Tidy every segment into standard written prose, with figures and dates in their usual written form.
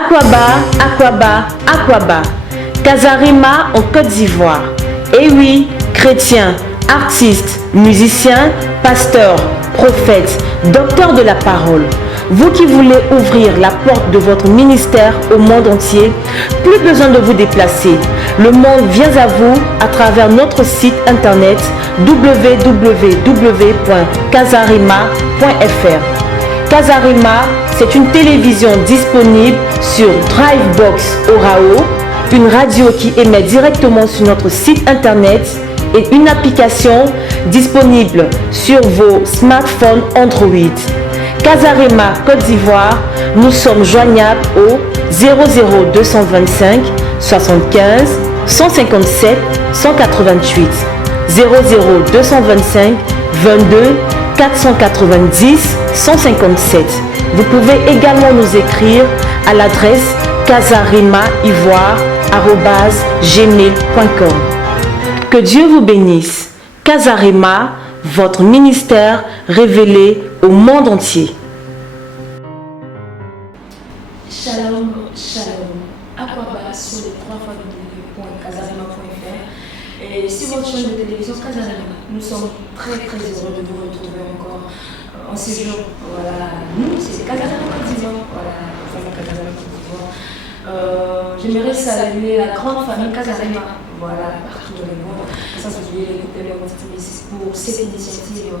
Aquaba, Aquaba, Aquaba. Casarima en Côte d'Ivoire. Et oui, chrétiens, artistes, musiciens, pasteurs, prophètes, docteurs de la parole. Vous qui voulez ouvrir la porte de votre ministère au monde entier, plus besoin de vous déplacer. Le monde vient à vous à travers notre site internet www.casarima.fr. Casarima, c'est une télévision disponible sur Drivebox Orao, une radio qui émet directement sur notre site internet et une application disponible sur vos smartphones Android. Casarima Côte d'Ivoire, nous sommes joignables au 00225 75 157 188 00225 22 490 157. Vous pouvez également nous écrire à l'adresse casarimaivoire@gmail.com. Que Dieu vous bénisse. Casarima, votre ministère révélé au monde entier. Shalom, shalom. Aquaba sur les 3www.casarima.fr. Et si votre chaîne de télévision Casarima, nous sommes très heureux de vous retrouver encore en séjour. Voilà, nous, c'est Casarima Côte d'Ivoire. Voilà, Casarima Côte d'Ivoire. J'aimerais saluer la grande famille Casarima. Voilà, partout dans le monde. Sans oublier les groupes pour cette initiative,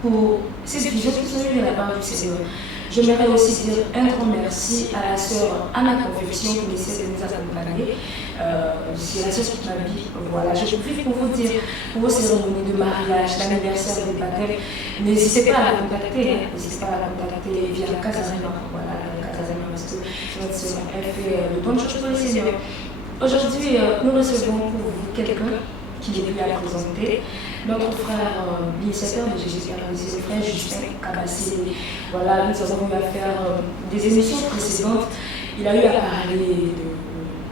pour cette vision qui sont venues de la part du Seigneur. J'aimerais aussi dire un grand merci à la sœur Anna Confection qui essaie de nous accompagner. C'est la sœur toute ma vie. Voilà, je profite pour vous dire, pour vos cérémonies de mariage, l'anniversaire des baptêmes, n'hésitez pas à la contacter. N'hésitez pas à la contacter via Casarima. Voilà, Casarima, parce que notre sœur, elle fait de bonnes choses pour le Seigneur. Aujourd'hui, nous recevons pour vous quelqu'un qui est venu à la présenter, notre frère l'initiateur de Jésus, le frère Justin Kabassé. Voilà, nous avons eu à faire des émissions précédentes. Il a eu à parler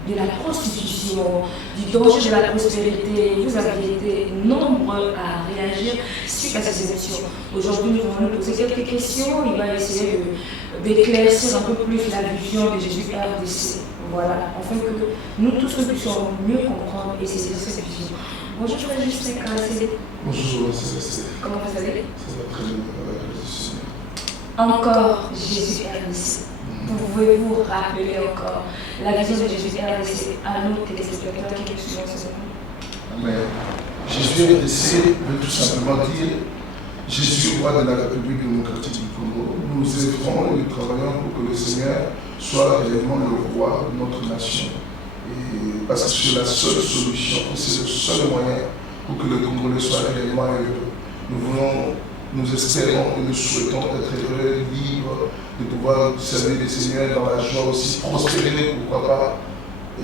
de la prostitution, du danger de la prospérité. Vous avez été nombreux à réagir suite à ces émissions. Aujourd'hui, nous allons lui poser quelques questions. Il va essayer d'éclaircir un peu plus la vision de Jésus RDC. Voilà, afin que nous tous nous puissions mieux comprendre et saisir cette vision. Bonjour, je vais juste Kabassé. Bonjour, c'est Comment vous allez? Ça va très bien. Encore Jésus RDC. Pouvez-vous rappeler encore la vision de Jésus RDC à nos téléspectateurs qui nous suivent ce moment? Amen. Jésus RDC veut tout simplement dire Jésus roi de la République démocratique du Congo. Nous œuvrons et nous travaillons pour que le Seigneur soit réellement le roi de notre nation. Et parce que c'est la seule solution, c'est le seul moyen pour que le Congolais soit réellement heureux. Nous espérons et nous souhaitons être heureux, libres, de pouvoir servir le Seigneur dans la joie aussi, prospérer, pourquoi pas.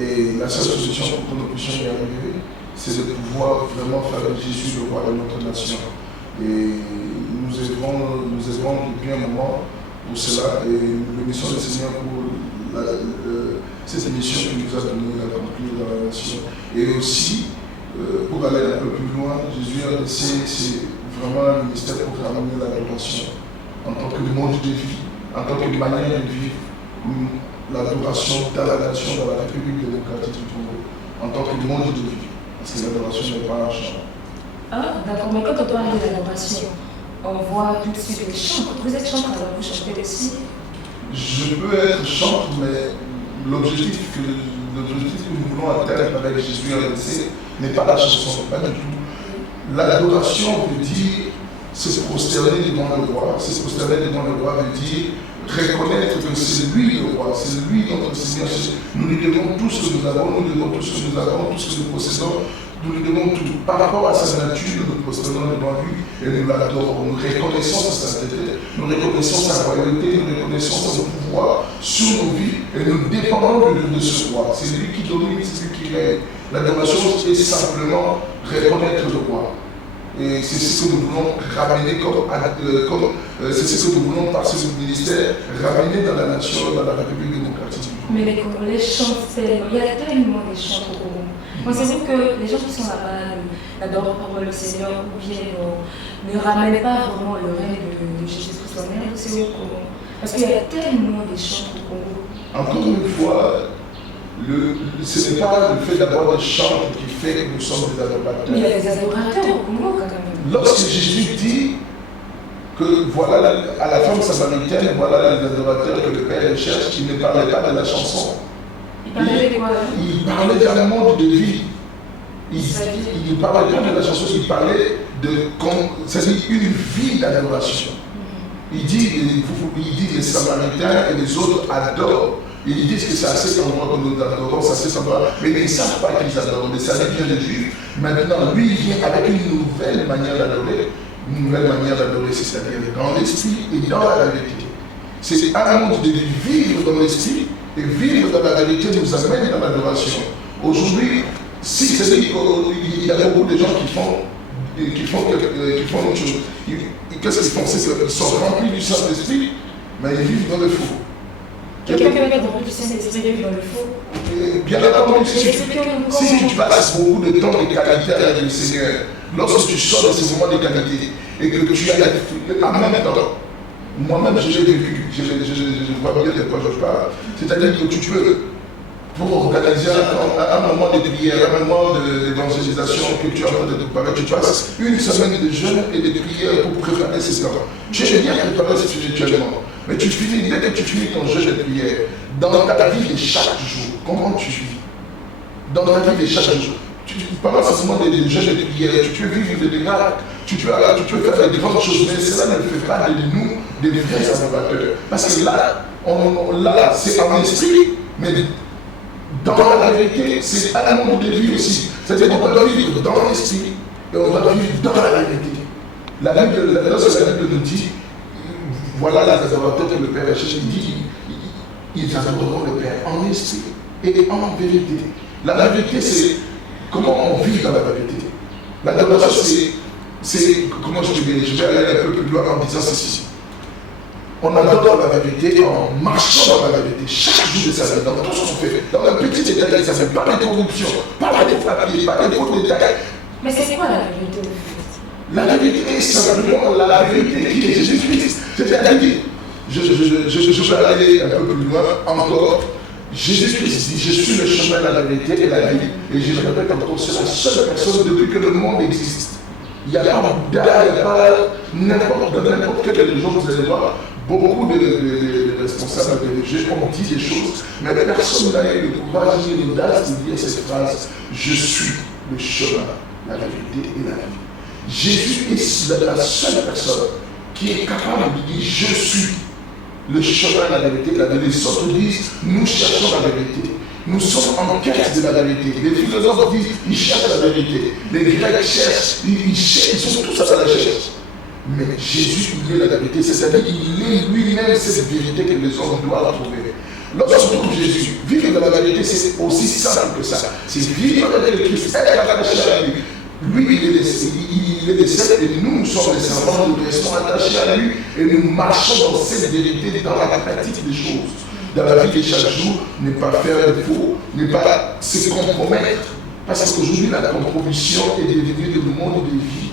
Et la seule solution pour que nous puissions y arriver, c'est de pouvoir vraiment faire de Jésus le roi de notre nation. Et nous œuvrons depuis un moment pour cela, et nous bénissons le Seigneur pour cette émission qu'il nous a donnée la conclure dans la nation. Et aussi, pour aller un peu plus loin, Jésus RDC, c'est vraiment un ministère pour ramener l'adoration en tant que mode de vie, en tant que manière de vivre l'adoration dans la nation, dans la République démocratique du Congo, en tant que mode de vie, parce que l'adoration n'est pas un chant. Ah, d'accord, mais quand on parle de l'adoration, on voit tout de suite les chants. Vous êtes chanteur, vous chantez aussi? Je peux être chanteur, mais l'objectif que nous voulons atteindre avec Jésus RDC n'est pas la chanson, pas du tout. L'adoration veut dire se prosterner devant le roi. Se prosterner devant le roi veut dire reconnaître que c'est lui le roi, c'est lui notre Seigneur. Nous lui devons tout ce que nous avons, nous devons tout ce que nous avons, tout ce que nous possédons. Nous lui devons tout. Par rapport à sa nature, nous nous prosternons devant lui et nous l'adorons. Nous reconnaissons sa sainteté, nous reconnaissons sa royauté, nous reconnaissons son pouvoir sur nos vies et nous dépendons de ce roi. C'est lui qui domine, c'est lui qui règne. L'adoration est simplement reconnaître le roi. Et c'est ce que nous voulons ramener c'est ce que nous voulons par ce ministère, ramener dans la nation, dans la République démocratique. Mais les Congolais chantent tellement, il y a tellement de chants au Congo. Pensez-vous que les gens qui sont là-bas n'adorent pas vraiment le Seigneur ou bien ne ramènent pas vraiment le règne de Jésus-Christ en elle? C'est au Congo. Parce qu'il y a tellement de chantres au Congo. Encore une fois, ce n'est pas le fait d'avoir des chantres qui fait que nous sommes des adorateurs. Mais il y a des adorateurs au Congo quand même. Lorsque Jésus dit que voilà à la femme samaritaine, voilà les adorateurs que le Père cherche, il ne parlait pas de la chanson. Il parlait de quoi? Il parlait d'un monde de vie. Il ne parlait pas de la chanson, il parlait c'est-à-dire une vie d'adoration. Il dit les Samaritains et les autres adorent. Ils disent que c'est assez endroit que nous adorons, c'est assez sympa, mais ils ne savent pas qu'ils adorent. Mais ça vient des Juifs. Maintenant, lui, il vient avec une nouvelle manière d'adorer. Une nouvelle manière d'adorer, c'est-à-dire dans l'esprit et dans la vérité. C'est un monde de vivre dans l'esprit et vivre dans la vérité nous amène dans l'adoration. Aujourd'hui, c'est-à-dire qu'il y a beaucoup de gens qui font autre chose. Qu'est-ce qu'ils font? C'est qu'ils sont remplis du Saint-Esprit, mais ils vivent dans le faux. Quelqu'un peut être rempli du Saint-Esprit et vivre dans le faux. Bien entendu, si tu passes beaucoup de temps de qualité avec le Seigneur, lorsque tu sors de ces moments de qualité et que tu as en même temps, moi-même je l'ai vécu, je vois bien de quoi je parle, c'est-à-dire que tu peux, pour organiser un moment de prière, un moment d'évangélisation que tu es en train de préparer, tu passes une semaine de jeûne et de prière pour préparer ces temps. Tu es bien préparé spirituellement, mais tu finis, dès que tu finis ton jeûne de prière, dans ta vie de chaque jour, comment tu vis? Dans ta vie de chaque jour, pendant ce moment de jeûne de prière, tu peux vivre des miracles, tu peux faire des grandes choses, mais cela ne fait pas de nous des vrais adorateurs. Parce que là, c'est en esprit, mais dans la vérité, c'est un monde de vie aussi. C'est-à-dire qu'on doit vivre dans l'esprit et on doit vivre dans la vérité. Lorsque la Bible nous dit, voilà les adorateurs que le Père cherche, il dit, ils adoreront le Père en esprit et en vérité. La vérité, c'est comment on vit dans la vérité. L'adoration, c'est comment je vais aller un peu plus loin en disant ceci. On adore la vérité en marchant dans la vérité, chaque jour de sa vie, dans tout ce qu'on fait, dans un petit détail, ça ne fait pas de corruption, pas de papier, pas de faux détails. Mais c'est quoi la vérité? La vérité est simplement la vérité qui est Jésus-Christ. C'est-à-dire, je vais aller un peu plus loin encore. Jésus-Christ dit, je suis le chemin, la vérité et la vie. Et je le répète encore, c'est la seule personne depuis que le monde existe. Il n'y a pas Bouddha, il n'y a pas n'importe quelle religion, vous allez voir. Beaucoup de responsables religieux ont dit des choses, mais personne n'a eu le courage et l'audace de dire cette phrase: je suis le chemin, la vérité et la vie. Jésus est la seule personne qui est capable de dire: je suis le chemin, la vérité et la vie. Les autres disent: nous cherchons la vérité. Nous sommes en quête de la vérité. Les philosophes disent: ils cherchent la vérité. Les Grecs cherchent, ils sont tous à la recherche. Mais Jésus, il est la vérité, c'est-à-dire qu'il est lui-même cette vérité que les hommes doivent trouver. Lorsqu'on trouve Jésus, vivre dans la vérité, c'est aussi simple que ça. C'est vivre avec le Christ, être attaché à lui. Lui, il est décédé et nous sommes les servants, nous restons attachés à lui et nous marchons dans cette vérité, dans la pratique des choses. Dans la vie de chaque jour, ne pas faire de faux, ne pas se compromettre. Parce qu'aujourd'hui, la compromission est devenue le monde de vie.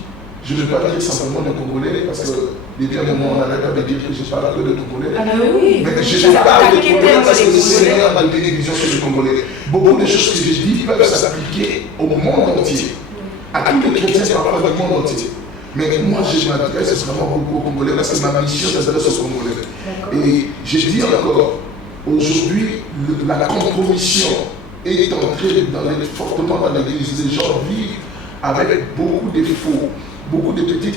Je ne veux pas dire simplement de Congolais, parce que depuis un moment, on arrête de dire que je parle que de Congolais. Ah oui. Mais je parle de Congolais parce que le Seigneur a donné une vision sur les Congolais. Beaucoup de choses que je dis peuvent s'appliquer au monde entier. À tous les chrétiens parfois du monde entier. Mais moi, je m'adresse vraiment beaucoup aux Congolais parce que ma mission s'adresse aux Congolais. Et je dis encore, aujourd'hui, la compromission est entrée fortement dans l'église. Les gens vivent avec beaucoup de faux. Beaucoup de petits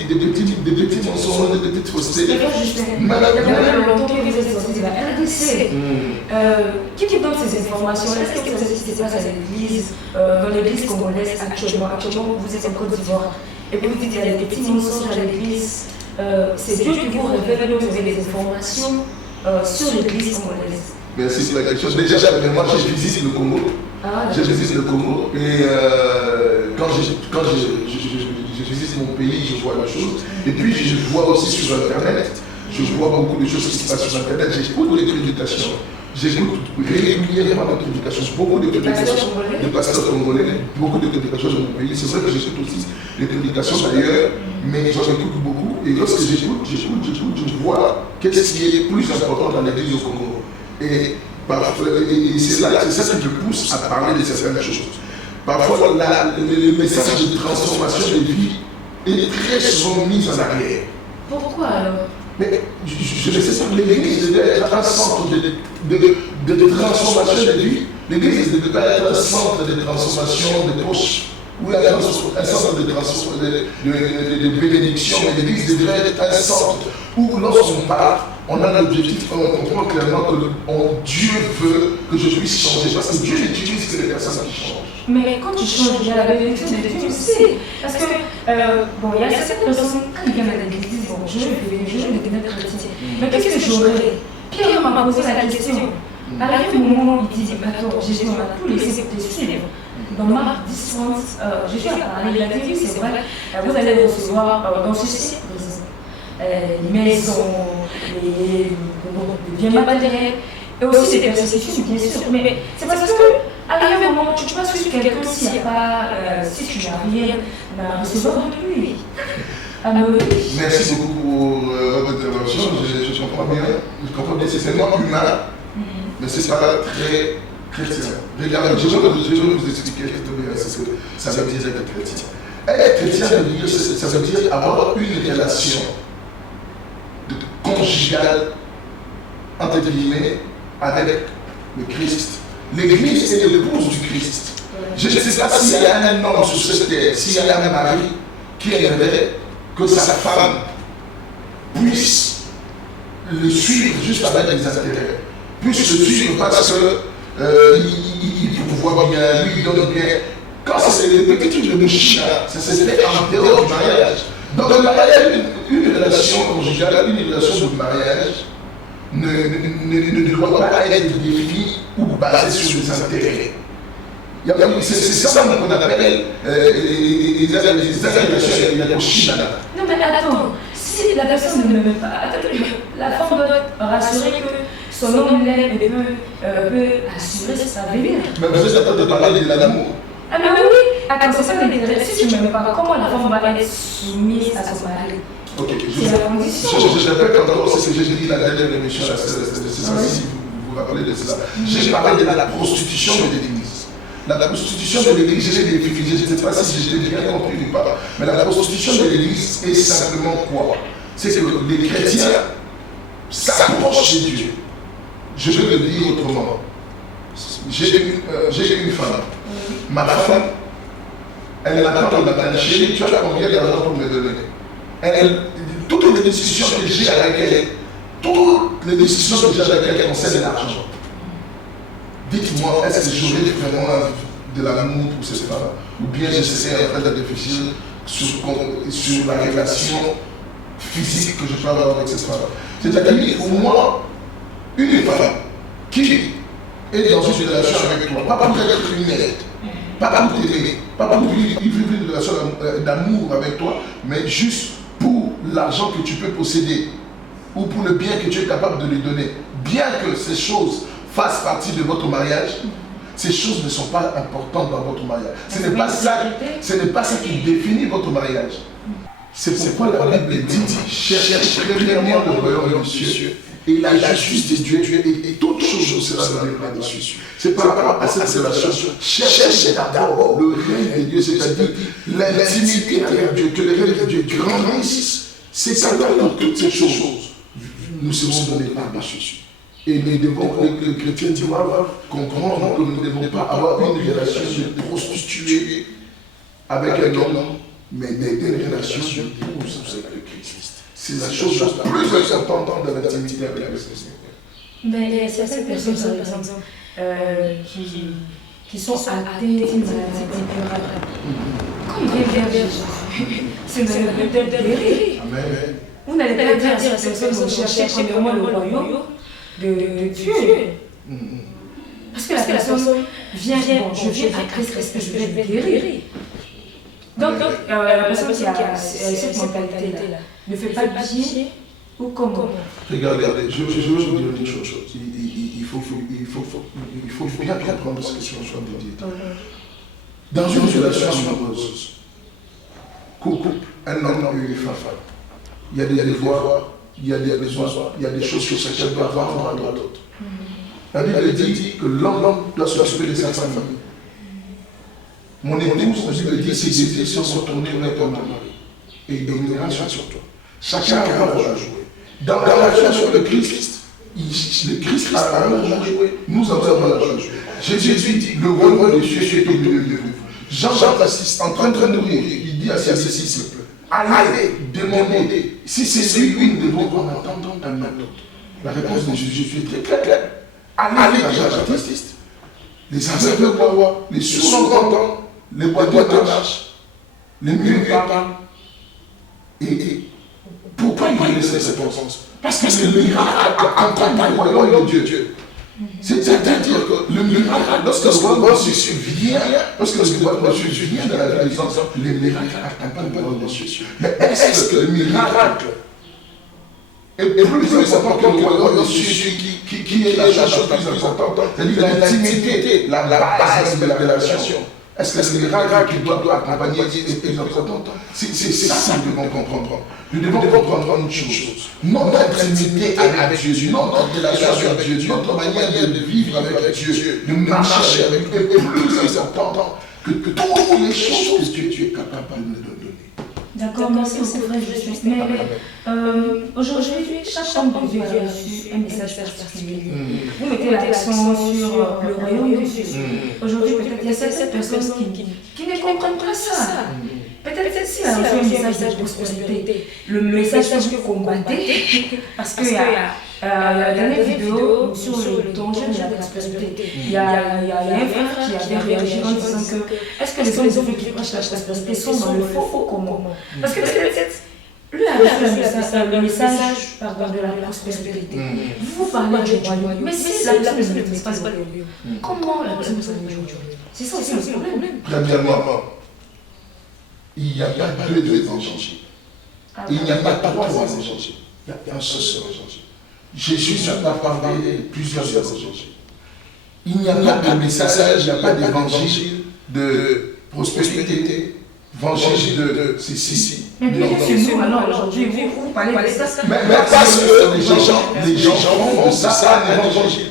mensonges, de petites faussetés. Il y a longtemps que vous êtes sorti de la RDC. Qui donne ces informations? Est-ce que vous savez ce qui se passe à l'église, dans l'église congolaise actuellement? Actuellement, vous êtes en Côte d'Ivoire. Et puis vous dites qu'il y a des petits mensonges à l'église. C'est Dieu qui vous révèle, vous avez des informations sur l'église congolaise. Merci pour la question. Déjà, moi, je visite le Congo. Je visite le Congo. Et quand je visite mon pays, je vois la chose. Et puis, je vois aussi sur Internet, je vois beaucoup de choses qui se passent sur Internet. J'écoute les prédications. J'écoute régulièrement les prédications. Beaucoup de prédications de pasteurs congolais, beaucoup de prédications de mon pays. C'est vrai que j'écoute aussi les prédications d'ailleurs, mais j'en écoute beaucoup. Et lorsque j'écoute, je vois qu'est-ce qui est plus important dans l'église au Congo. Et c'est ça qui me pousse à parler de certaines choses. Parfois, le message de transformation de vie est très souvent mis en arrière. Pourquoi alors? Mais je ne sais pas, l'église devait être un centre de transformation de vie. L'église ne devait pas être un centre de transformation de poche. Oui, un centre de bénédiction, mais l'église devrait être un centre où lorsqu'on parle, on a l'objectif, on comprend clairement que Dieu veut que je puisse changer, parce que Dieu n'utilise que les personnes qui changent. Mais quand tu changes, il y a la bénédiction de Dieu aussi. Parce que, bon, il y a certaines personnes, quand ils viennent à l'église, ils disent, bon, je vais devenir chrétien. Mais qu'est-ce que j'aurais? Pierre m'a posé la question. À un moment, il dit, attends, Jésus, on a tous les suivre. Dans Marc 10, Jésus a parlé, il a dit, oui, c'est vrai, vous allez recevoir dans ceci les maisons, les biens matériels, et aussi des persécutions, bien sûr. Mais c'est parce que, à un moment, tu ne peux pas suivre quelqu'un si tu n'as rien à recevoir de lui. Merci beaucoup pour votre intervention. Je comprends bien. Je comprends bien, c'est tellement humain, mais c'est pas très chrétien. Regardez, je vais vous expliquer ce que ça veut dire être chrétien. Être chrétien, ça veut dire avoir une relation conjugale, entre guillemets, avec le Christ. L'Église est l'épouse du Christ. Je ne sais pas s'il y a un homme sur cette terre, s'il y a un mari qui aimerait que sa femme puisse le suivre juste avec des intérêts, puisse le suivre parce qu'il voit bien, lui donne bien. Quand c'est les petites trucs de chien, ça se fait en dehors du mariage. Dans le mariage, une relation conjugale, une relation de mariage ne doit pas être définie ou basée sur les intérêts. C'est ça qu'on appelle les relations yakushina. Non mais attends, si la personne ne m'aime pas, la femme doit être rassurée que son homme l'aime et peut assurer sa vie. Mais vous êtes en train de parler de l'amour. Ah mais oui, attends, c'est ça l'intérêt. Si tu ne m'aimes pas, comment la femme va être soumise à son mari? Ok, c'est la condition. Je répète encore ce que j'ai dit dans la dernière émission, c'est ça, si vous vous rappelez de cela. J'ai parlé de la prostitution de l'Église. La prostitution de l'Église, je l'ai définie, je ne sais pas si je l'ai bien compris ou pas, mais la prostitution de l'Église est simplement quoi? C'est que les chrétiens s'approchent de Dieu. Je vais le dire autrement. J'ai une femme. Ma femme, elle m'attend dans la chérie, tu as combien d'argent pour me donner? Toutes les discussions que j'ai avec elle, concernent l'argent. Dites-moi, est-ce que j'aurais vraiment de l'amour pour cette femme? Ou bien je serais en train de réfléchir sur la relation physique que je peux avoir avec cette femme? C'est-à-dire, pour moi, une femme qui est dans une relation avec toi, pas pour être une aide, pas pour t'aimer, pas pour vivre une relation d'amour avec toi, mais juste pour l'argent que tu peux posséder ou pour le bien que tu es capable de lui donner. Bien que ces choses fassent partie de votre mariage, ces choses ne sont pas importantes dans votre mariage. Ce n'est pas ça qui définit votre mariage. C'est pourquoi la Bible dit, cherchez premièrement le royaume de Dieu et la justice de Dieu et toute chose sera donnée par-dessus. C'est par rapport à cette relation. Cherchez d'abord le règne de Dieu, c'est-à-dire l'intimité avec Dieu, que le règne de Dieu grandisse. C'est alors que toutes ces choses nous seront données par-dessus. Et nous devons, les chrétiens doivent comprendre que nous ne devons pas avoir une relation de prostituée avec un homme, mais des relations d'épouse avec le Christ. C'est la chose la plus importante dans l'intimité avec le Seigneur. Mais il y a certaines personnes, par exemple, qui sont atteintes d'une maladie incurable. Quand ils viennent vers Jésus, c'est peut-être guérir. Vous n'allez pas dire à ces personnes de chercher premièrement le royaume de Dieu. Parce que la personne vient, je viens à Christ, est-ce que je vais être guéri? Donc, la personne qui a cette mentalité-là ne fait pas le bien ou comment? Regardez, je veux vous dire une chose. Il faut bien comprendre ce que je suis en train de dire. Dans une relation amoureuse, couple, un homme et une femme, il y a des devoirs, il y a des besoins, il y a des choses que chacun doit avoir à l'autre. La Bible dit que l'homme doit s'occuper de sa famille. Mon épouse, la Bible dit, ses décisions sont tournées vers ton mari. Et il dominera sur toi. Chacun a un rôle à jouer. Dans la relation de Christ, le Christ a un rôle à jouer. Nous avons un rôle à jouer. Jésus dit, le rôle de Dieu est au milieu de vous. Jean assiste en train de nourrir. Il dit à ses disciples, allez, demandez. Si c'est lui, nous devons entendre un autre. La réponse de Jésus est très claire. Allez, Jean-Baptiste. Les aveugles voient, les sourds entendent, les boiteux marchent, les muets parlent. Et pourquoi il laisse cette réponse? Parce que le miracle accompagne le royaume de Dieu. C'est-à-dire que le miracle, lorsque le royaume de Jésus vient, lorsque le royaume de Jésus vient dans la vie, les miracles accompagnent le royaume de Jésus. Mais est-ce que le miracle est plus important que le royaume de Jésus qui est la chose la plus importante, c'est-à-dire l'intimité, la base de la relation? Est-ce que le miracle qui doit accompagner est plus important? C'est ça que nous devons comprendre. Nous devons comprendre une chose. Notre intimité avec Jésus, notre relation avec Dieu, notre manière de vivre avec Dieu, de marcher avec Dieu est plus important que toutes les choses que tu es capable de nous donner. D'accord, merci beaucoup, frère Jésus. Mais aujourd'hui, chaque homme de Dieu a reçu un message particulier. Vous mettez l'accent sur le royaume de Dieu. Aujourd'hui, peut-être il y a certaines personnes qui ne comprennent pas ça. Peut-être si elle a reçu un message de prospérité, le message que vous combattez, parce qu'il y a la dernière vidéo sur le danger de la prospérité. Il y a un frère qui avait réagi en disant que est-ce que les hommes qui prêchent la prospérité sont dans le faux ou comment? Parce que peut-être lui a reçu le message de la prospérité. Vous parlez du royaume, mais si la prospérité ne se passe pas le royaume, comment la prospérité ne se passe pas? C'est ça aussi le problème. Premièrement, il n'y a pas deux évangiles. Il n'y a pas trois évangiles. Il y a un seul évangile. Jésus n'a pas parlé de plusieurs évangiles. Il n'y a pas de message, il n'y a pas d'évangile de prospérité, évangile de ceci. Mais nous, alors aujourd'hui, vous parlez de ça. Mais parce que les gens font ça un évangile.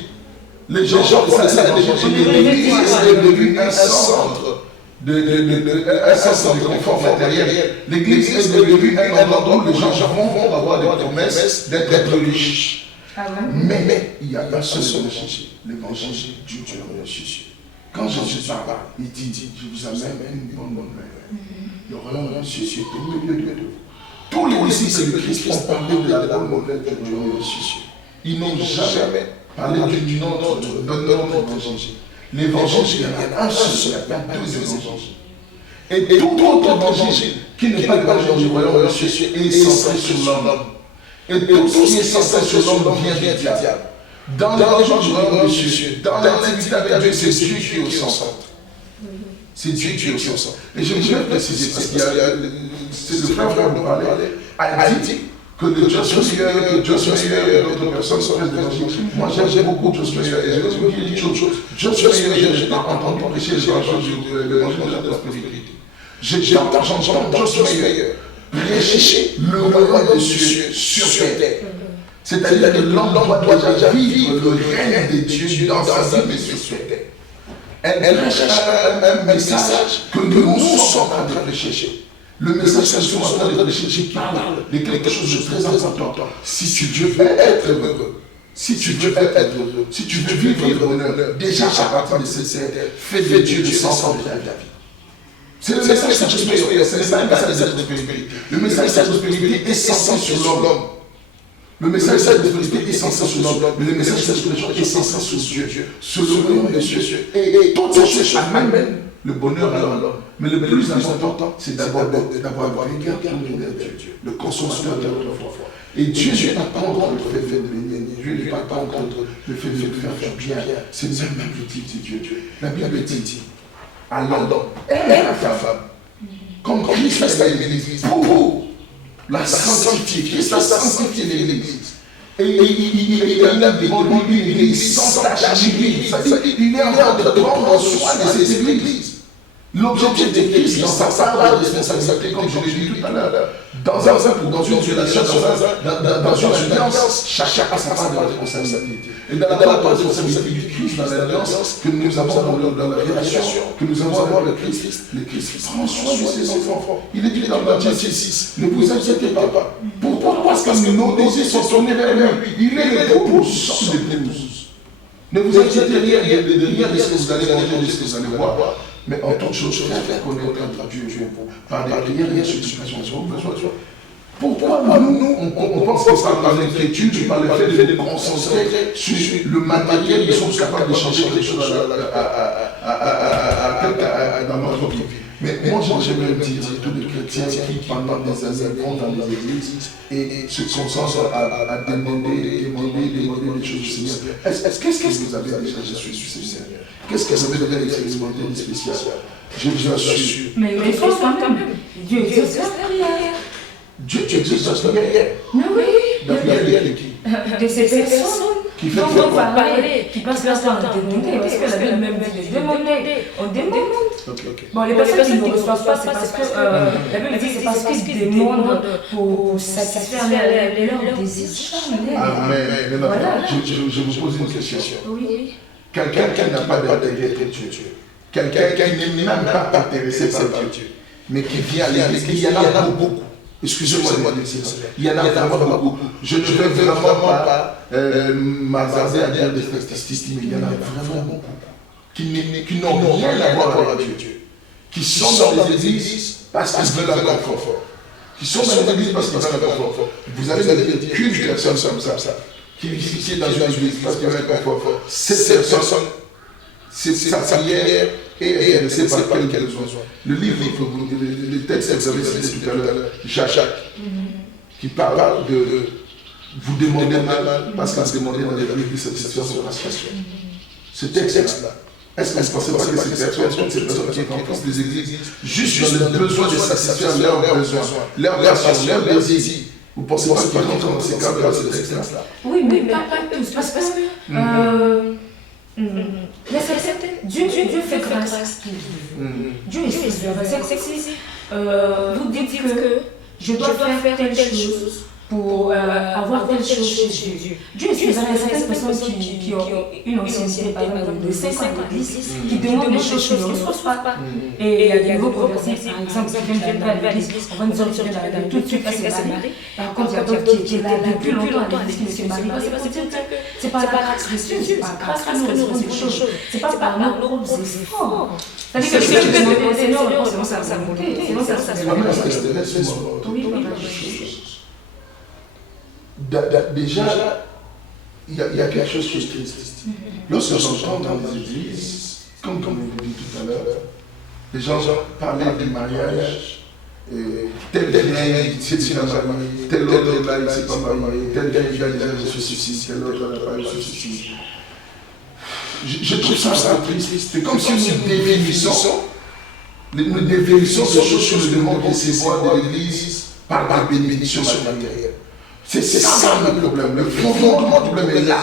Les gens font ça un évangile. L'Église est devenue un centre un centre de confort matériel. L'Église est devenue un endroit où les gens vont avoir des promesses d'être riches. Mais il y a un seul évangile, l'évangile du Dieu de Jésus. Quand Jésus parle, il dit, je vous amène une bonne nouvelle. Le royaume de Jésus est au milieu de vous. Tous les disciples de Christ ont parlé de la bonne nouvelle du royaume de Jésus. Ils n'ont jamais parlé du nom de notre évangile. L'évangile, il y en a un seul, il y a deux évangiles. Et tout autre évangile qui n'est pas l'évangile du royaume de Jésus est centré sur l'homme. Et tout ce qui est centré sur l'homme vient du diable. Dans l'évangile du royaume de Jésus, dans l'intimité avec Dieu, c'est Dieu qui est au centre. C'est Dieu qui est au centre. Et je voudrais préciser, parce qu'il y a c'est le frère dont on parlait, a dit que le Joss Meyer, d'autres personnes sont l'évangile. Moi, j'aime beaucoup Joss Meyer. Et je vais vous dire une chose. Joss Meyer, je n'ai pas entendu prêcher l'évangile de la prospérité. J'entends Joss Meyer prêcher le royaume de Dieu sur terre. C'est-à-dire que l'homme doit déjà vivre le règne de Dieu dans sa vie, mais sur terre. Elle recherche un message que nous sommes en train de chercher. Le message que nous sommes en train de chercher qui parle de quelque chose de très important. Si tu veux être heureux, si tu veux être heureux, si tu veux vivre le bonheur, déjà à partir de cette terre, fais de Dieu le centre de ta vie. C'est le message de prospérité, c'est pas un message de prospérité. Le message de prospérité est centré sur l'homme. Le message de prospérité est centré sur l'homme, mais le message de prospérité est centré sur Dieu, sur le royaume de Dieu. Et toutes ces choses amènent le bonheur à l'homme. Mais le plus important, c'est d'avoir un cœur tourné vers Dieu, le consommateur de notre foi. Et Dieu n'est pas contre le fait de bénir, Dieu n'est pas contre le fait de faire du bien. C'est même l'objectif de Dieu. La Bible dit à l'homme et à ta femme, comme Christ a aimé l'Église pour la sanctifier. Christ a sanctifié l'Église. Et il a devant lui une Église sans tache. Il est en train de prendre soin de ces églises. L'objectif de Christ dans sa part de responsabilité, comme je l'ai dit tout à l'heure, dans une relation, dans une alliance, chacun a sa part de responsabilité. Et dans la part de responsabilité du Christ, dans l'alliance que nous avons dans la relation, que nous avons avec le Christ prend soin de ses enfants. Il est dit dans Matthieu 6, ne vous inquiétez pas. Pourquoi? Parce que nos désirs sont tournés vers lui. Il est l'épouse de l'épouse. Ne vous inquiétez rien de ce que vous allez manger, de ce que vous allez boire. Mais en toute chose, faire connaître Dieu par des prières et supplications. Pourquoi nous, on pense que ça par l'inquiétude, par le fait de concentrer sur le matériel, nous sommes capables de changer quelque chose dans notre vie. Mais moi, j'aimerais dire à tous les chrétiens qui, pendant des années, vont dans les églises et se concentrent à demander des choses du Seigneur. Qu'est-ce que vous avez déjà reçu du Seigneur? Qu'est-ce que vous avez déjà expérimenté de spécial? J'ai déjà su. Mais il faut quand même. Dieu existe la prière. Dieu existe la prière. Mais oui. La prière de qui? De ces personnes qui fait parler, qui passent leur temps à demander. Parce que la Bible même dit de demander. On demande. Bon, les personnes qui ne reçoivent pas, c'est parce que la Bible dit c'est parce qu'ils demandent pour satisfaire leurs désirs charnels. Amen. Voilà. Je vous pose une question. Oui. Quelqu'un qui n'a pas d'intérêt pour Dieu, quelqu'un qui n'est même pas intéressé par Dieu, mais qui vient à l'église, il y en a beaucoup. Excusez-moi de dire ça. Il y en a vraiment beaucoup. Je ne vais vraiment pas m'attarder à dire des statistiques, mais il y en a vraiment beaucoup qui n'ont rien à voir avec Dieu, qui sont dans les églises parce qu'ils veulent un confort, qui sont dans les églises parce qu'ils veulent un confort. Vous avez qu'une personne comme ça, qui est dans une église parce qu'il veut un confort. Cette personne, c'est sa prière et elle ne sait pas quel besoin. Le livre, le texte que vous avez cité tout à l'heure, Jacques, qui parle de vous demander mal parce qu'à se demander dans l'église satisfaction sur la situation. Ce texte-là, est-ce que vous ne pensez pas que cette personne qui est en France des églises, juste dans le besoin de satisfaire leurs besoins, leurs passions, leurs désirs, vous pensez pas qu'ils rentrent dans ces cadres dans ce texte-là? Oui, mais pas tous. Parce que Dieu fait grâce. Dieu est fait. Vous dites que je dois faire telle chose pour avoir telle chose chez Dieu. Dieu est fait grâce à ces personnes qui ont une ancienneté, par exemple, de 5 ans d'église, qui demandent des choses qu'ils ne reçoivent pas. Et il y a des nouveaux convertis, par exemple, qui viennent à l'église, on va nous sortir tout de suite, c'est marié. Par contre, il y a d'autres qui est là depuis longtemps à l'église, qui ne se marient pas. C'est pas grâce à Dieu, c'est pas grâce à nous, c'est des choses. C'est pas par nos propres efforts. C'est-à-dire que si tu veux demander au Seigneur, sinon ça va monter. Sinon ça va monter. Déjà, il y a quelque chose qui est triste. Lorsque j'entends dans les églises, comme on l'a dit tout à l'heure, les gens parlaient du mariage, tel lien il s'est pas marié, tel autre là il s'est pas marié, tel vient déjà de ceci, tel autre n'a pas de ceci. Je trouve ça triste. C'est comme si nous définissons ces choses sur le demande de ces voix de l'église par la bénédiction matérielle. C'est ça le problème. Le fondement du problème est là.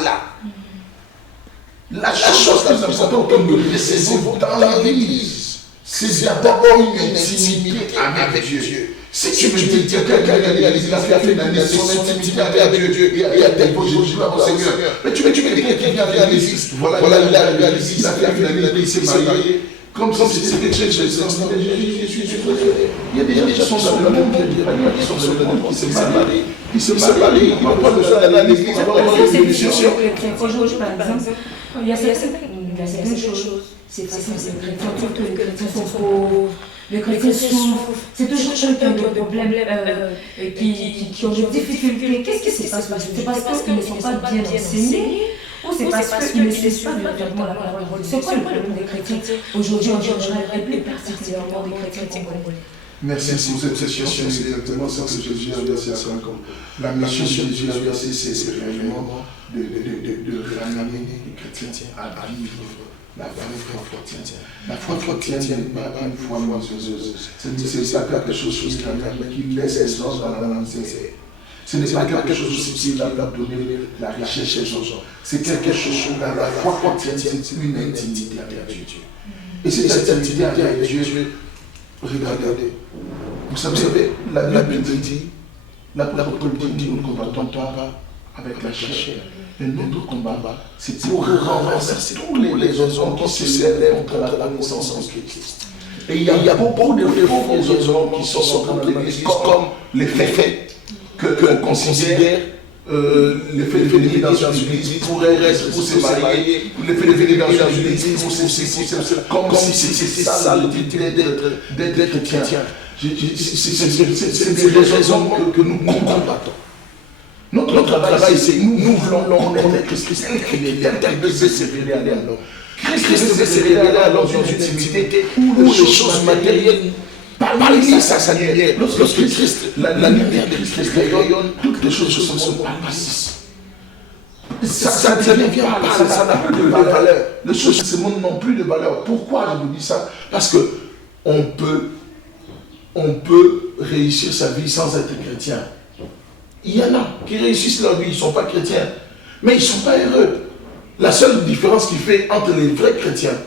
La chose la plus importante que nous recevons dans l'église, c'est d'abord une intimité avec Dieu. Si tu me dis que quelqu'un a réalisé la fait son intimité avec Dieu et à tel point j'ai dit au Seigneur, mais tu me dis quelqu'un qui vient à l'église, voilà, il a réalisé, il a fait il s'est marié. Comme si c'était quelque chose de il y a des gens qui sont dans le monde, qui sont dans le monde, qui se marient, ils n'ont pas besoin d'aller à l'église pour avoir une discussion. Aujourd'hui, par exemple, il y a certaines choses, c'est facile, c'est chrétien, surtout les chrétiens sont pauvres, les chrétiens souffrent, c'est toujours quelqu'un qui a des problèmes, qui ont des difficultés. Qu'est-ce qui se passe? C'est parce qu'ils ne sont pas bien enseignés? Ou c'est parce qu'ils ne cessent pas véritablement la parole de Dieu? C'est quoi le problème des chrétiens aujourd'hui en général et plus particulièrement des chrétiens congolais? Merci pour cette session. C'est exactement ça que Jésus a versé à 5 ans. La mission de Jésus a versé, c'est réellement de ramener les chrétiens à vivre la vraie foi chrétienne. La foi chrétienne n'est pas une foi moisonneuse. C'est pas quelque chose qui laisse les gens dans la misère. Ce n'est pas quelque chose qui va donner la richesse aux gens. C'est quelque chose, la foi chrétienne, c'est une intimité avec Dieu. Et cette activité avec Dieu, regardez. Vous savez, la Bible dit, l'apôtre Paul dit, nous ne combattons pas avec la chair. Mais notre combat, c'est pour renverser tous les raisons qui se lèvent contre la connaissance en Christ. Et il y a beaucoup de faux raisons qui sont contre l'Église, comme les faits que considère l'effet de venir dans une église pourrait être pour se marier, l'effet de venir dans une église pour ceci, comme si c'était ça le titre d'être chrétien. C'est des raisons que nous combattons. Notre travail, c'est nous voulons connaître Christ. Tel veut se révéler à l'homme. Christ veut se révéler à l'homme dans une intimité où les choses matérielles par l'Église, ça lumière. Lorsque Christ, la lumière de Christ rayonne, toutes les choses sont passées. Ça ne devient pas, ça n'a plus de valeur. Les choses de ce monde n'ont plus de valeur. Pourquoi je vous dis ça? Parce que on peut réussir sa vie sans être chrétien. Il y en a qui réussissent leur vie, ils ne sont pas chrétiens, mais ils ne sont pas heureux. La seule différence qui fait entre les vrais chrétiens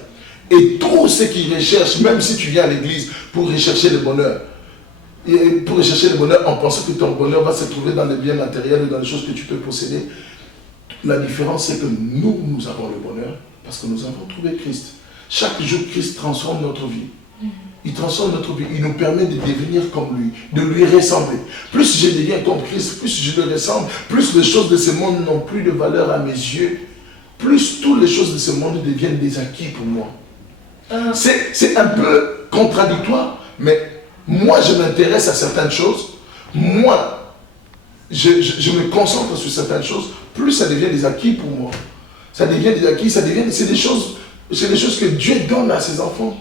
et tous ceux qui recherchent, même si tu viens à l'église pour rechercher le bonheur, et pour rechercher le bonheur en pensant que ton bonheur va se trouver dans les biens matériels et dans les choses que tu peux posséder, la différence c'est que nous avons le bonheur parce que nous avons trouvé Christ. Chaque jour, Christ transforme notre vie. Il transforme notre vie, il nous permet de devenir comme lui, de lui ressembler. Plus je deviens comme Christ, plus je le ressemble, plus les choses de ce monde n'ont plus de valeur à mes yeux, plus toutes les choses de ce monde deviennent des acquis pour moi. C'est un peu contradictoire, mais moi je m'intéresse à certaines choses, moi je me concentre sur certaines choses, plus ça devient des acquis pour moi. Ça devient des acquis, c'est des choses que Dieu donne à ses enfants.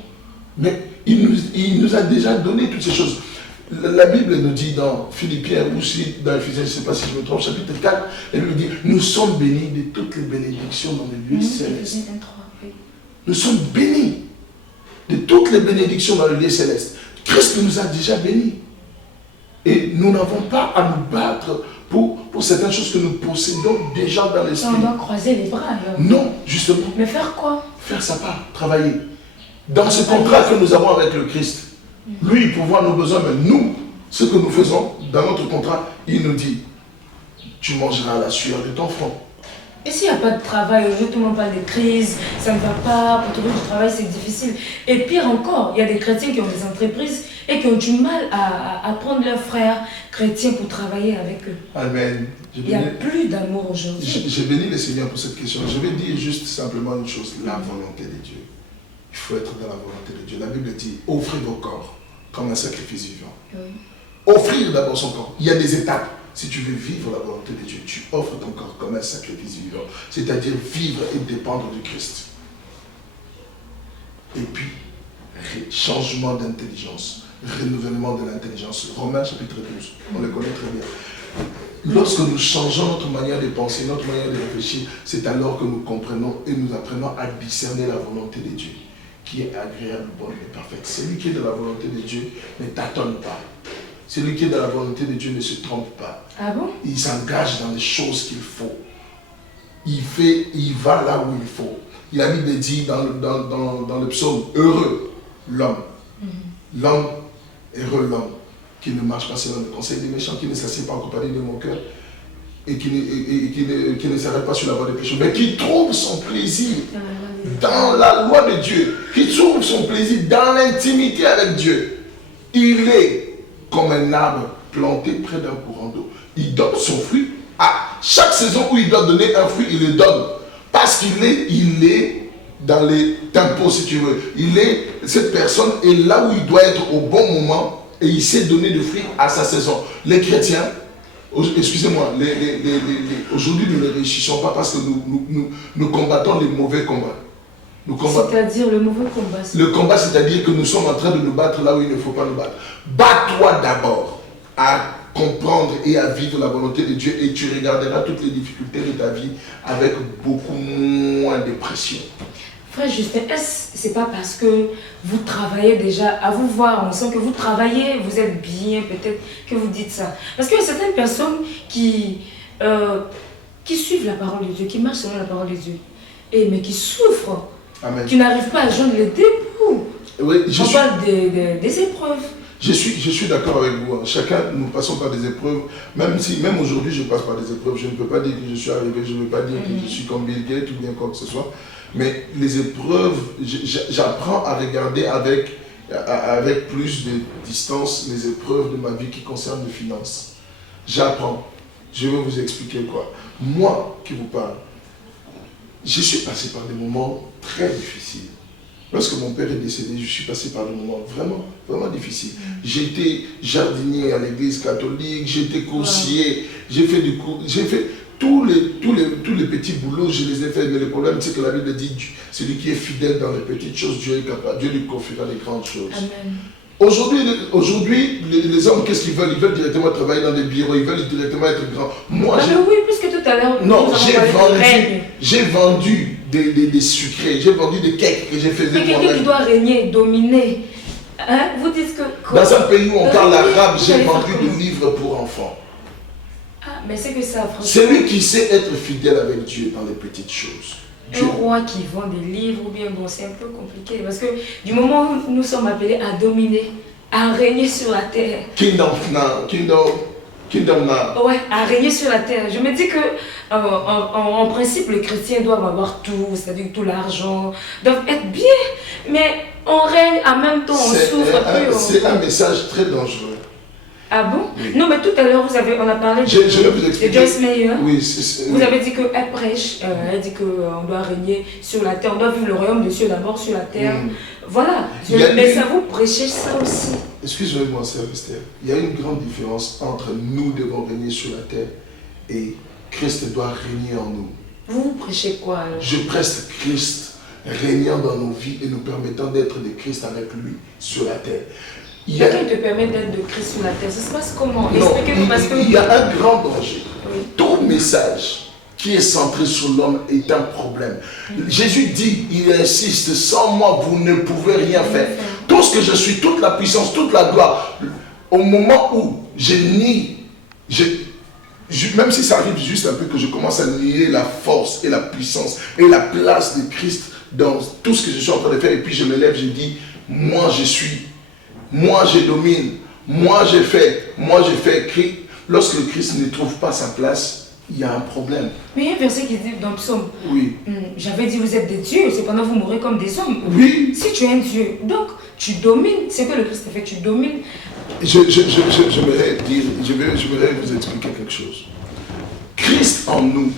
Mais il nous a déjà donné toutes ces choses. La Bible nous dit dans Philippiens, ou aussi dans Ephésiens, je ne sais pas si je me trompe, chapitre 4, elle nous dit, nous sommes bénis de toutes les bénédictions dans les lieux célestes. Nous sommes bénis de toutes les bénédictions dans les lieux célestes. Christ nous a déjà bénis. Et nous n'avons pas à nous battre pour certaines choses que nous possédons déjà dans l'esprit. On doit croiser les bras alors. Non, justement. Mais faire quoi? Faire sa part, travailler. Dans ce contrat que nous avons avec le Christ, lui, il pourvoit nos besoins, mais nous, ce que nous faisons dans notre contrat, il nous dit, tu mangeras la sueur de ton front. Et s'il n'y a pas de travail, aujourd'hui tout le monde parle de crise, ça ne va pas, pour trouver du travail c'est difficile. Et pire encore, il y a des chrétiens qui ont des entreprises et qui ont du mal à prendre leurs frères chrétiens pour travailler avec eux. Amen. Il n'y a plus d'amour aujourd'hui. J'ai béni le Seigneur pour cette question. Je vais dire juste simplement une chose, la volonté de Dieu. Il faut être dans la volonté de Dieu. La Bible dit, offrez vos corps comme un sacrifice vivant. Oui. Offrir d'abord son corps. Il y a des étapes. Si tu veux vivre la volonté de Dieu, tu offres ton corps comme un sacrifice vivant. C'est-à-dire vivre et dépendre du Christ. Et puis, changement d'intelligence, renouvellement de l'intelligence. Romains chapitre 12, on le connaît très bien. Lorsque nous changeons notre manière de penser, notre manière de réfléchir, c'est alors que nous comprenons et nous apprenons à discerner la volonté de Dieu, qui est agréable, bonne et parfaite. Celui qui est de la volonté de Dieu ne tâtonne pas. Celui qui est de la volonté de Dieu ne se trompe pas. Ah bon? Il s'engage dans les choses qu'il faut. Il va là où il faut. La Bible dit dans le psaume, heureux l'homme. L'homme, heureux l'homme, qui ne marche pas selon le conseil des méchants, qui ne s'assied pas en compagnie de mon cœur, et qui ne s'arrête pas sur la voie des péchés, mais qui trouve son plaisir dans la loi de Dieu, qui trouve son plaisir dans l'intimité avec Dieu. Il est comme un arbre planté près d'un courant d'eau. Il donne son fruit. À chaque saison où il doit donner un fruit, il le donne. Parce qu'il est dans les tempos, si tu veux. Cette personne est là où il doit être au bon moment et il sait donner du fruit à sa saison. Les chrétiens, excusez-moi, aujourd'hui nous ne réussissons pas parce que nous combattons les mauvais combats. C'est-à-dire le mauvais combat. Le combat, c'est-à-dire que nous sommes en train de nous battre là où il ne faut pas nous battre. Bats-toi d'abord à comprendre et à vivre la volonté de Dieu et tu regarderas toutes les difficultés de ta vie avec beaucoup moins de pression. Frère Justin, c'est pas parce que vous travaillez déjà, à vous voir, on sent que vous travaillez, vous êtes bien, peut-être que vous dites ça. Parce qu'il y a certaines personnes qui suivent la parole de Dieu, qui marchent selon la parole de Dieu, mais qui souffrent. Amen. Qui n'arrivent pas à joindre les deux bouts. Oui, On parle des épreuves. Je suis d'accord avec vous. Hein. Chacun, nous passons par des épreuves. Même aujourd'hui, je passe par des épreuves. Je ne peux pas dire que je suis arrivé, je ne veux pas dire que je suis comme Bill Gates ou bien quoi que ce soit. Mais les épreuves, j'apprends à regarder avec plus de distance les épreuves de ma vie qui concernent les finances. J'apprends. Je vais vous expliquer quoi. Moi qui vous parle, je suis passé par des moments très difficiles. Lorsque mon père est décédé, je suis passé par des moments vraiment, vraiment difficiles. J'ai été jardinier à l'église catholique, j'ai été coursier, j'ai fait tous les petits boulots, je les ai faits. Mais le problème, c'est que la Bible dit, celui qui est fidèle dans les petites choses, Dieu est capable, Dieu lui confiera les grandes choses. Amen. Aujourd'hui, les hommes, qu'est-ce qu'ils veulent? Ils veulent directement travailler dans des bureaux, ils veulent directement être grands. Moi, oui, puisque tout à l'heure, non, j'ai vendu des sucrés, j'ai vendu des cakes que j'ai fait. Mais quelqu'un qui doit régner, dominer. Hein? Vous dites que... Quoi? Dans un pays où on parle arabe, j'ai vendu des livres pour enfants. Ah, mais c'est que ça, franchement... Celui qui sait être fidèle avec Dieu dans les petites choses. Un roi qui vend des livres, ou bien bon, c'est un peu compliqué. Parce que du moment où nous sommes appelés à dominer, à régner sur la terre. Kingdom now. Ouais, à régner sur la terre. Je me dis que, en principe, les chrétiens doivent avoir tout, c'est-à-dire tout l'argent, doivent être bien. Mais on règne, en même temps, on souffre. C'est un message très dangereux. Ah bon? Oui. Non, mais tout à l'heure, on a parlé de Joyce Meyer. Oui, vous avez dit qu'elle prêche, elle dit qu'on doit régner sur la terre, on doit vivre le royaume de Dieu d'abord sur la terre. Voilà, mais ça vous prêchez ça aussi. Excusez-moi, sœur Esther. Il y a une grande différence entre nous devons régner sur la terre et Christ doit régner en nous. Vous prêchez quoi alors? Je prêche Christ régnant dans nos vies et nous permettant d'être de Christ avec lui sur la terre. Quelqu'un te permet d'être de Christ sur la terre. Ça se passe comment? Expliquez-nous parce que... Il y a un grand danger. Oui. Tout message qui est centré sur l'homme est un problème. Jésus dit, il insiste, sans moi vous ne pouvez rien faire. Tout ce que je suis, toute la puissance, toute la gloire, au moment où je nie, même si ça arrive juste un peu que je commence à nier la force et la puissance et la place de Christ dans tout ce que je suis en train de faire, et puis je me lève, je dis, moi je suis, moi je domine, moi je fais. Lorsque le Christ ne trouve pas sa place, il y a un problème. Mais il y a un verset qui dit dans le psaume, oui. J'avais dit vous êtes des dieux, cependant vous mourrez comme des hommes. Oui. Si tu es un dieu, donc tu domines, c'est que le Christ a fait, tu domines. J'aimerais vous expliquer quelque chose. Christ en nous,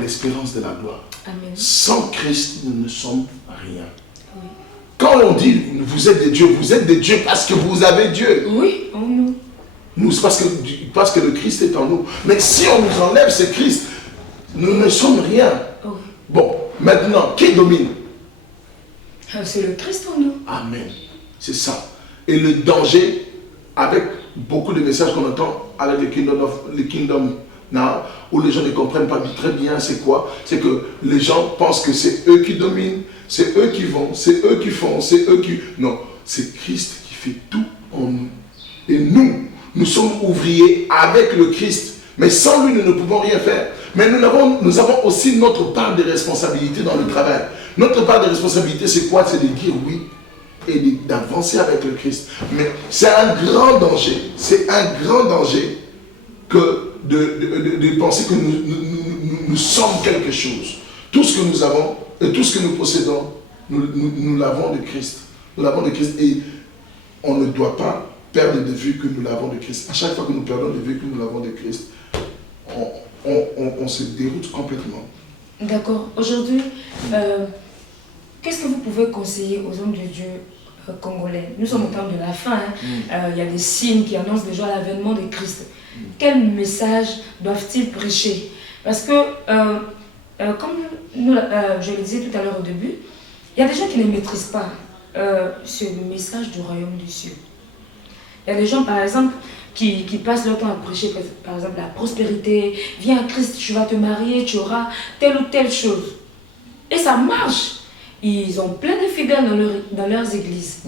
l'espérance de la gloire. Amen. Sans Christ, nous ne sommes rien. Oui. Quand on dit vous êtes des dieux parce que vous avez Dieu. Oui, en nous. Parce que le Christ est en nous. Mais si on nous enlève ce Christ, nous ne sommes rien. Oui. Bon, maintenant, qui domine? C'est le Christ en nous. Amen. C'est ça. Et le danger, avec beaucoup de messages qu'on entend avec le Kingdom Now, où les gens ne comprennent pas très bien c'est quoi, c'est que les gens pensent que c'est eux qui dominent, c'est eux qui vont, c'est eux qui font, c'est eux qui... Non, c'est Christ qui fait tout en nous. Et nous sommes ouvriers avec le Christ. Mais sans lui, nous ne pouvons rien faire. Mais nous avons aussi notre part de responsabilité dans le travail. Notre part de responsabilité, c'est quoi? C'est de dire oui et d'avancer avec le Christ. Mais c'est un grand danger. C'est un grand danger que de penser que nous sommes quelque chose. Tout ce que nous avons et tout ce que nous possédons, nous l'avons de Christ. Nous l'avons de Christ et on ne doit pas perdre de vue que nous l'avons de Christ. À chaque fois que nous perdons de vue que nous l'avons de Christ, on se déroute complètement. D'accord. Aujourd'hui, qu'est-ce que vous pouvez conseiller aux hommes de Dieu congolais? Nous sommes au temps de la fin. Il y a des signes qui annoncent déjà l'avènement de Christ. Quel message doivent-ils prêcher? Parce que, comme je le disais tout à l'heure au début, il y a des gens qui ne maîtrisent pas ce message du royaume des cieux. Il y a des gens, par exemple, qui passent leur temps à prêcher, par exemple, la prospérité. Viens à Christ, tu vas te marier, tu auras telle ou telle chose. Et ça marche. Ils ont plein de fidèles dans leurs églises.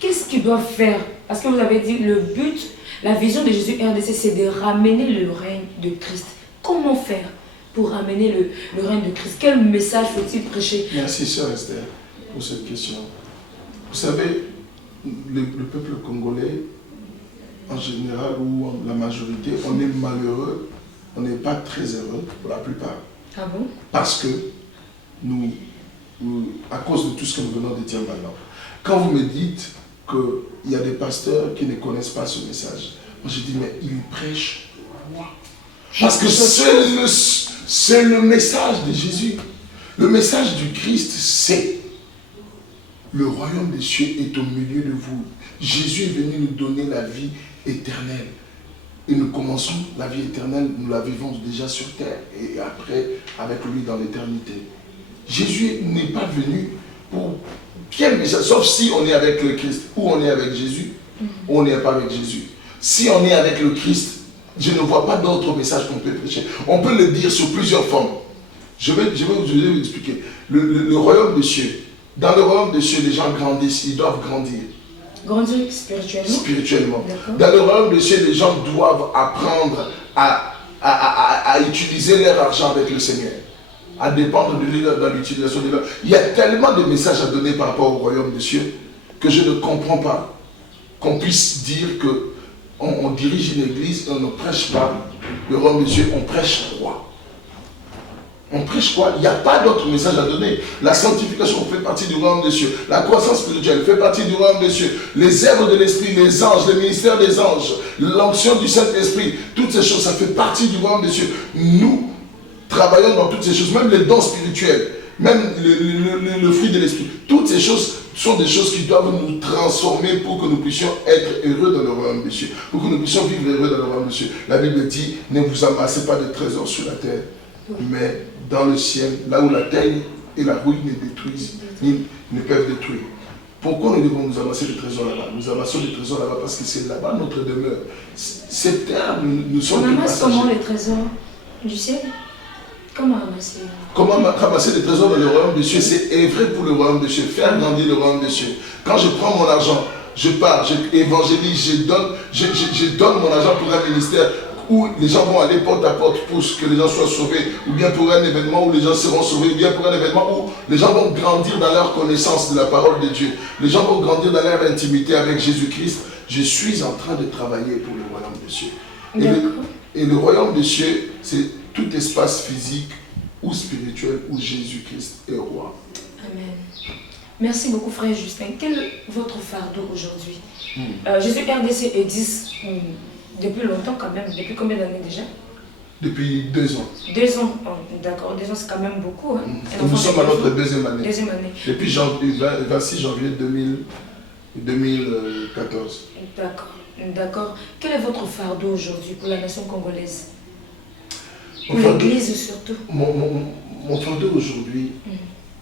Qu'est-ce qu'ils doivent faire? Parce que vous avez dit, le but, la vision de Jésus RDC, c'est de ramener le règne de Christ. Comment faire pour ramener le règne de Christ? Quel message faut-il prêcher? Merci, sœur Esther, pour cette question. Vous savez, le peuple congolais, en général, ou la majorité, on est malheureux, on n'est pas très heureux pour la plupart. Ah bon? Parce que nous, à cause de tout ce que nous venons de dire maintenant, quand vous me dites qu'il y a des pasteurs qui ne connaissent pas ce message, moi je dis, mais ils prêchent quoi? Parce que c'est le message de Jésus. Le message du Christ, c'est le royaume des cieux est au milieu de vous. Jésus est venu nous donner la vie éternelle. Et nous commençons la vie éternelle, nous la vivons déjà sur terre et après avec lui dans l'éternité. Jésus n'est pas venu pour quel message, sauf si on est avec le Christ ou on est avec Jésus, ou on n'est pas avec Jésus. Si on est avec le Christ, je ne vois pas d'autre message qu'on peut prêcher. On peut le dire sous plusieurs formes. Je vais vous expliquer. Le royaume des cieux. Dans le royaume des cieux, les gens grandissent, ils doivent grandir. Grandir spirituellement. Spirituellement. Dans le royaume des cieux, les gens doivent apprendre à utiliser leur argent avec le Seigneur. À dépendre de lui dans l'utilisation de leur. Il y a tellement de messages à donner par rapport au royaume des cieux que je ne comprends pas qu'on puisse dire qu'on dirige une église et on ne prêche pas le royaume des cieux, on prêche quoi? On prêche quoi? Il n'y a pas d'autre message à donner. La sanctification fait partie du royaume des cieux. La croissance spirituelle fait partie du royaume des cieux. Les œuvres de l'esprit, les anges, le ministère des anges, l'onction du Saint-Esprit, toutes ces choses, ça fait partie du royaume des cieux. Nous travaillons dans toutes ces choses, même les dons spirituels, même le fruit de l'esprit. Toutes ces choses sont des choses qui doivent nous transformer pour que nous puissions être heureux dans le royaume des cieux. Pour que nous puissions vivre heureux dans le royaume des cieux. La Bible dit, ne vous amassez pas de trésors sur la terre, mais dans le ciel, là où la terre et la rouille ne détruisent, ni ne peuvent détruire. Pourquoi nous devons nous amasser des trésors là-bas? Nous amassons des trésors là-bas parce que c'est là-bas notre demeure. Cette terre, nous sommes des passagers. On amasse comment les trésors du ciel? Comment amasser? Comment ramasser des trésors dans le royaume des cieux? C'est œuvrer pour le royaume des cieux, faire grandir le royaume des cieux. Quand je prends mon argent, je pars, j'évangélise, je donne mon argent pour un ministère où les gens vont aller porte à porte pour que les gens soient sauvés, ou bien pour un événement où les gens seront sauvés, ou bien pour un événement où les gens vont grandir dans leur connaissance de la parole de Dieu. Les gens vont grandir dans leur intimité avec Jésus-Christ. Je suis en train de travailler pour le royaume des cieux. Et le royaume des cieux, c'est tout espace physique ou spirituel où Jésus-Christ est roi. Amen. Merci beaucoup, frère Justin. Quel est votre fardeau aujourd'hui? Je suis RDC et 10 depuis longtemps quand même. Depuis combien d'années déjà? Depuis 2 ans. 2 ans, oh, d'accord. 2 ans, c'est quand même beaucoup. Hein? Nous sommes à notre deuxième année. Deuxième année. Depuis 26 janvier 2014. D'accord. D'accord. Quel est votre fardeau aujourd'hui pour la nation congolaise? Pour l'église surtout. Mon fardeau aujourd'hui,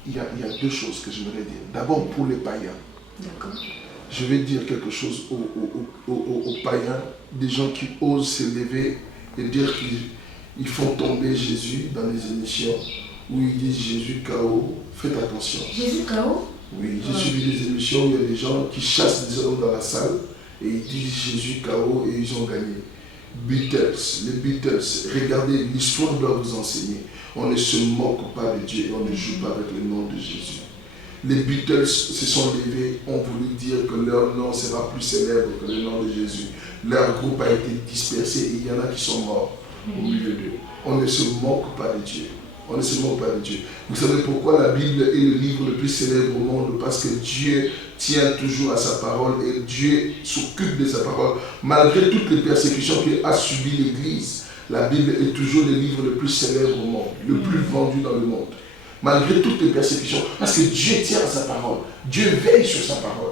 il y a 2 choses que j'aimerais dire. D'abord pour les païens. D'accord. Je vais dire quelque chose aux païens, des gens qui osent s'élever et dire qu'ils font tomber Jésus dans les émissions où ils disent Jésus KO, faites attention. Jésus KO? Oui, j'ai suivi des émissions où il y a des gens qui chassent des hommes dans la salle et ils disent Jésus KO et ils ont gagné. Beatles, les Beatles, regardez, l'histoire doit vous enseigner. On ne se moque pas de Dieu et on ne joue pas avec le nom de Jésus. Les Beatles se sont levés, ont voulu dire que leur nom sera plus célèbre que le nom de Jésus. Leur groupe a été dispersé et il y en a qui sont morts au milieu d'eux. On ne se moque pas de Dieu. On ne se moque pas de Dieu. Vous savez pourquoi la Bible est le livre le plus célèbre au monde? Parce que Dieu tient toujours à sa parole et Dieu s'occupe de sa parole. Malgré toutes les persécutions qu'a subies l'Église, la Bible est toujours le livre le plus célèbre au monde, le plus vendu dans le monde. Malgré toutes les persécutions, parce que Dieu tient à sa parole. Dieu veille sur sa parole.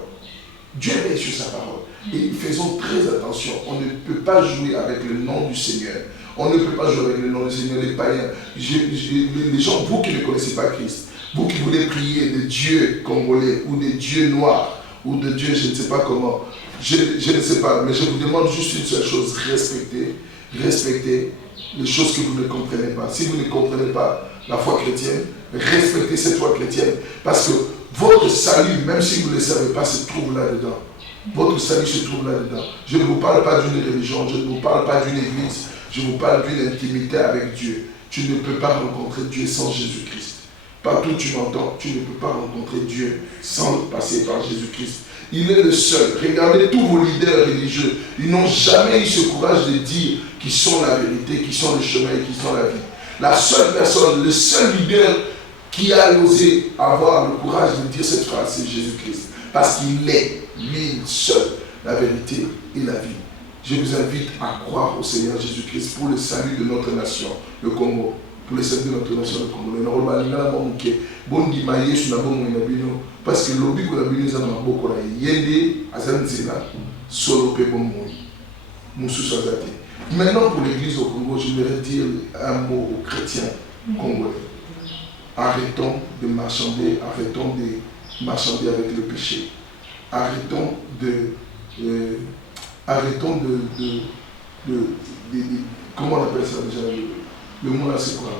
Dieu veille sur sa parole. Et faisons très attention. On ne peut pas jouer avec le nom du Seigneur. On ne peut pas jouer avec le nom du Seigneur, les païens. Les gens, vous qui ne connaissez pas Christ, vous qui voulez prier de Dieu congolais ou de Dieu noir ou de Dieu je ne sais pas comment, je ne sais pas, mais je vous demande juste une seule chose, respectez les choses que vous ne comprenez pas. Si vous ne comprenez pas la foi chrétienne, respectez cette foi chrétienne. Parce que votre salut, même si vous ne le savez pas, se trouve là-dedans. Votre salut se trouve là-dedans. Je ne vous parle pas d'une religion, je ne vous parle pas d'une église, je vous parle d'une intimité avec Dieu. Tu ne peux pas rencontrer Dieu sans Jésus-Christ. Partout où tu m'entends, tu ne peux pas rencontrer Dieu sans passer par Jésus-Christ. Il est le seul. Regardez tous vos leaders religieux. Ils n'ont jamais eu ce courage de dire qu'ils sont la vérité, qu'ils sont le chemin et qu'ils sont la vie. La seule personne, le seul leader qui a osé avoir le courage de dire cette phrase, c'est Jésus-Christ. Parce qu'il est, lui seul, la vérité et la vie. Je vous invite à croire au Seigneur Jésus-Christ pour le salut de notre nation, le Congo. Pour le salut de notre nation, le Congo. Parce que l'objet que la Bible nous a beaucoup yende azanzela solo pe bomoi musu sazate. Maintenant pour l'église au Congo, je voudrais dire un mot aux chrétiens congolais. Arrêtons de marchander avec le péché. Arrêtons de comment on appelle ça déjà, le mot là c'est quoi?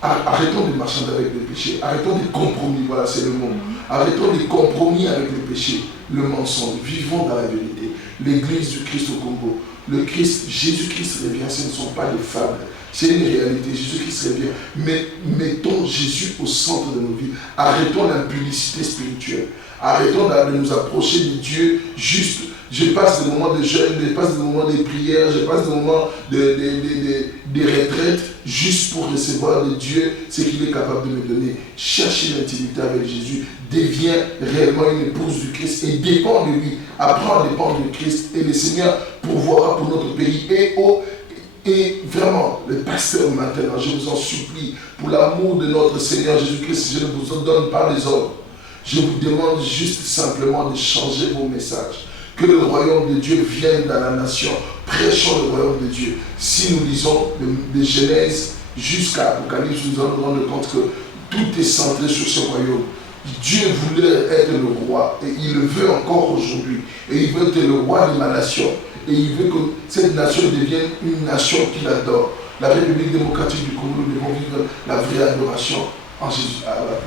Arrêtons de marchander avec le péché. Arrêtons des compromis, voilà c'est le mot. Arrêtons des compromis avec le péché, le mensonge. Vivons dans la vérité. L'église du Christ au Congo. Le Christ, Jésus-Christ revient, ce ne sont pas des fables. C'est une réalité, Jésus-Christ revient. Mais mettons Jésus au centre de nos vies. Arrêtons l'impudicité spirituelle. Arrêtons de nous approcher de Dieu juste. Je passe des moments de jeûne, je passe des moments de prière, je passe des moments de retraite juste pour recevoir de Dieu ce qu'il est capable de me donner. Chercher l'intimité avec Jésus, deviens réellement une épouse du Christ et dépend de lui. Apprends à dépendre de Christ et le Seigneur pourvoira pour notre pays. Et vraiment, le pasteur maintenant, je vous en supplie, pour l'amour de notre Seigneur Jésus-Christ, je ne vous en donne pas les ordres. Je vous demande juste simplement de changer vos messages. Que le royaume de Dieu vienne dans la nation. Prêchons le royaume de Dieu. Si nous lisons de Genèse jusqu'à Apocalypse, nous allons nous rendre compte que tout est centré sur ce royaume. Dieu voulait être le roi et il le veut encore aujourd'hui. Et il veut être le roi de ma nation. Et il veut que cette nation devienne une nation qu'il adore. La République démocratique du Congo, nous devons vivre la vraie adoration pour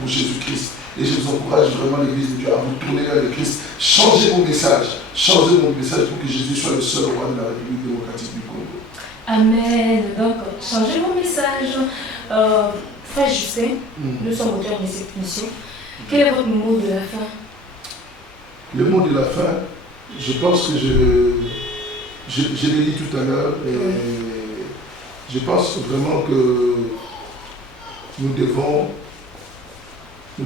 Jésus-Christ. Et je vous encourage vraiment l'église de Dieu à vous tourner vers le Christ. Changez vos messages. Changez vos messages pour que Jésus soit le seul roi de la République démocratique du Congo. Amen. Donc, changez vos messages. Frère Justin, nous sommes auteurs de cette mission. Quel est votre mot de la fin? Le mot de la fin, je pense que je l'ai dit tout à l'heure. Je pense vraiment que nous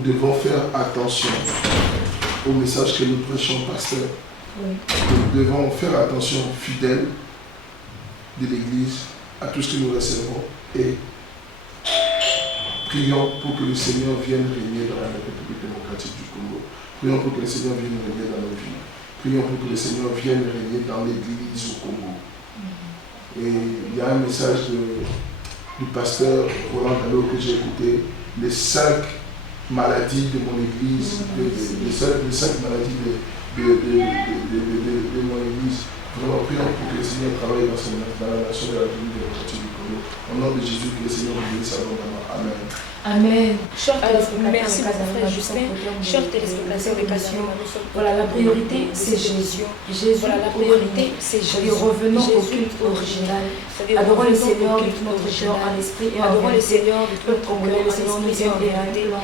devons faire attention au message que nous prêchons, pasteur. Oui. Nous devons faire attention, fidèles de l'Église, à tout ce que nous recevons et prions pour que le Seigneur vienne régner dans la République démocratique du Congo. Prions pour que le Seigneur vienne régner dans nos vies. Prions pour que le Seigneur vienne régner dans l'Église au Congo. Et il y a un message du pasteur Roland Gallo que j'ai écouté, les 5 maladies de mon église, les 5 maladies de mon église. Vraiment, prions pour que le Seigneur travaille dans la nation de la République démocratique du Congo. Au nom de Jésus, que le Seigneur nous bénisse abondamment. Amen. Amen. Merci frère Justin. Chers téléspectateurs, voilà, la priorité c'est Jésus. Voilà, la priorité c'est Jésus. Et revenons au culte original. Adorons le Seigneur de tout notre cœur, en esprit et en adorons le vérité. Seigneur de tout notre congolais, le Seigneur nous aime et le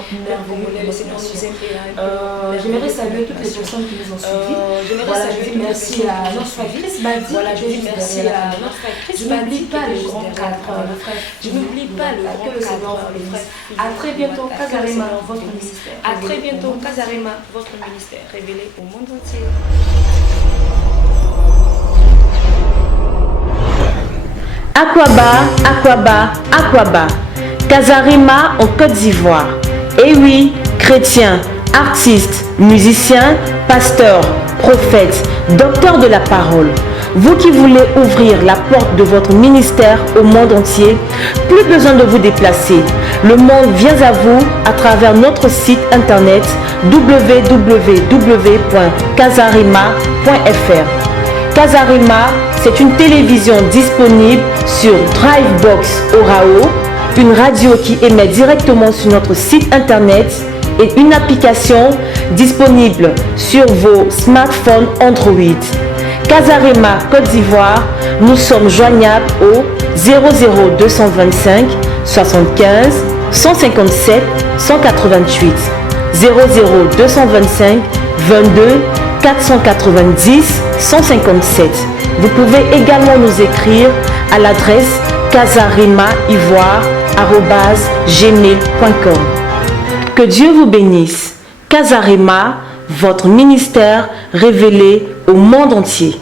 Seigneur nous aime et j'aimerais saluer toutes les personnes qui nous ont suivis. Voilà, je dis merci à notre frère Chris Badi. Voilà, je dis merci à notre frère Chris Je Badi. n'oublie pas le grand cadre, le frère. Je n'oublie pas le grand cadre, le frère. À très bientôt, Kazarima, votre ministère. À très bientôt, Kazarima, votre ministère révélé au monde entier. Aquaba, Aquaba, Aquaba. Kazarima en Côte d'Ivoire. Et oui, chrétiens, artistes, musiciens, pasteurs, prophètes, docteurs de la parole. Vous qui voulez ouvrir la porte de votre ministère au monde entier, plus besoin de vous déplacer. Le monde vient à vous à travers notre site internet www.kazarima.fr. Kazarima, c'est une télévision disponible sur Drivebox Orao, une radio qui émet directement sur notre site internet et une application disponible sur vos smartphones Android. Kazarima Côte d'Ivoire, nous sommes joignables au 00225 75 157 188 00 225 22 490 157. Vous pouvez également nous écrire à l'adresse casaremaivoire@gmail.com. Que Dieu vous bénisse. Casarema, votre ministère révélé au monde entier.